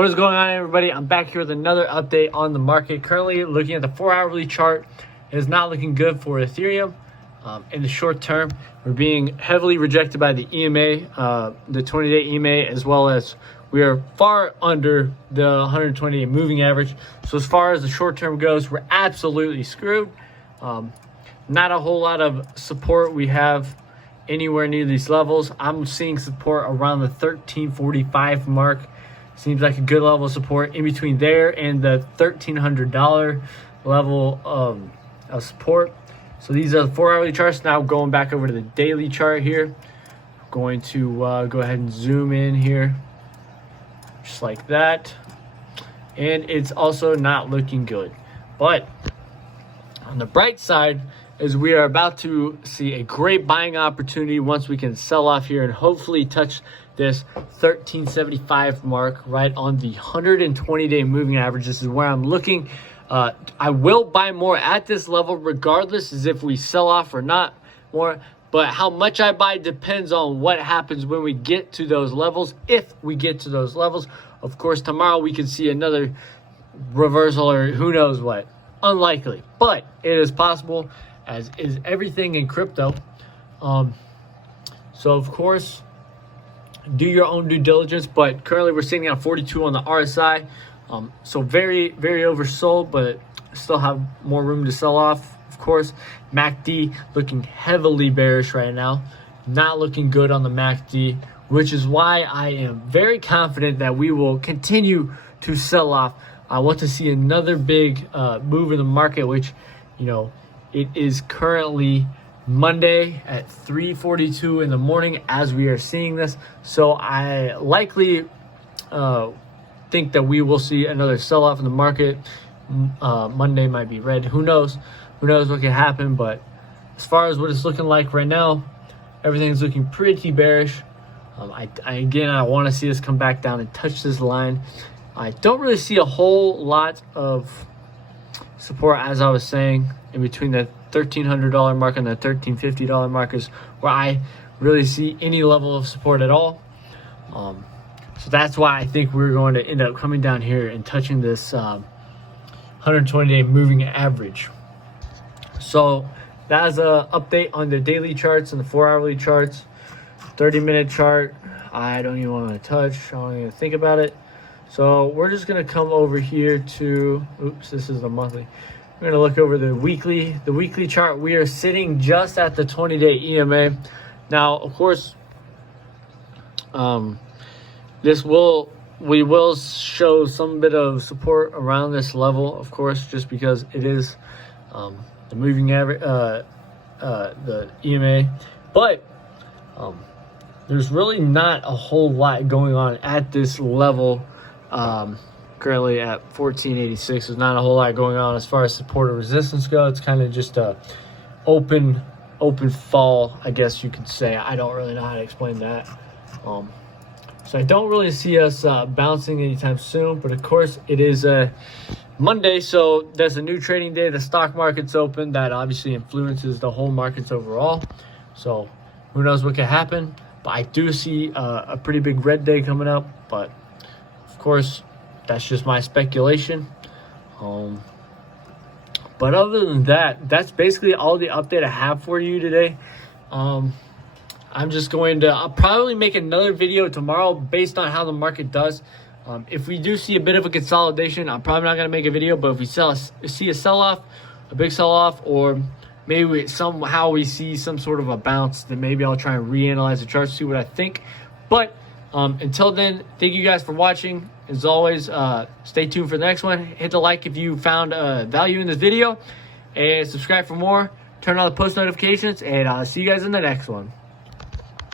What is going on, everybody? I'm back here with another update on the market. Currently looking at the 4-hourly chart. It is not looking good for Ethereum. In the short term, we're being heavily rejected by the EMA, the 20-day EMA, as well as we are far under the 120-day moving average. So as far as the short term goes, we're absolutely screwed. Not a whole lot of support we have anywhere near these levels. I'm seeing support around the 1345 mark. Seems like a good level of support in between there and the $1,300 level of support. So these are the 4-hourly charts. Now going back over to the daily chart here. I'm going to go ahead and zoom in here, just like that. And it's also not looking good. But on the bright side is we are about to see a great buying opportunity once we can sell off here and hopefully touch this 1375 mark right on the 120-day moving average. This is where I'm looking. I will buy more at this level regardless as if we sell off or not more. But how much I buy depends on what happens when we get to those levels. If we get to those levels, of course, tomorrow we could see another reversal or who knows what. Unlikely, but it is possible, as is everything in crypto. So of course, do your own due diligence. But currently we're sitting at 42 on the RSI. So very, very oversold, but still have more room to sell off. Of course, MACD looking heavily bearish right now. Not looking good on the MACD, which is why I am very confident that we will continue to sell off. I want to see another big move in the market, which, you know, it is currently Monday at 3:42 in the morning as we are seeing this. So I likely think that we will see another sell-off in the market. Monday might be red. Who knows? Who knows what can happen? But as far as what it's looking like right now, everything's looking pretty bearish. I want to see us come back down and touch this line. I don't really see a whole lot of support, as I was saying, in between the $1,300 mark and the $1,350 mark is where I really see any level of support at all. So that's why I think we're going to end up coming down here and touching this 120-day moving average. So that's an update on the daily charts and the 4-hourly charts. 30-minute chart, I don't even want to touch. I don't even think about it. So we're just going to come over here to, oops, this is the monthly. We're going to look over the weekly chart. We are sitting just at the 20-day EMA. Now, of course, we will show some bit of support around this level, of course, just because it is the moving average, the EMA. But there's really not a whole lot going on at this level. Currently at 1486, there's not a whole lot going on as far as support or resistance go. It's kind of just a open fall, I guess you could say. I don't really know how to explain that. So I don't really see us bouncing anytime soon. But of course, it is Monday, so there's a new trading day. The stock market's open. That obviously influences the whole markets overall. So who knows what could happen. But I do see a pretty big red day coming up. But of course, that's just my speculation. But other than that, that's basically all the update I have for you today. I'm just going to, I'll probably make another video tomorrow based on how the market does. If we do see a bit of a consolidation, I'm probably not going to make a video. But if we see a sell-off, a big sell-off, or maybe somehow we see some sort of a bounce, then maybe I'll try and reanalyze the chart, see what I think. But until then, thank you guys for watching. As always, stay tuned for the next one. Hit the like if you found value in this video, and subscribe for more. Turn on the post notifications, and I'll see you guys in the next one.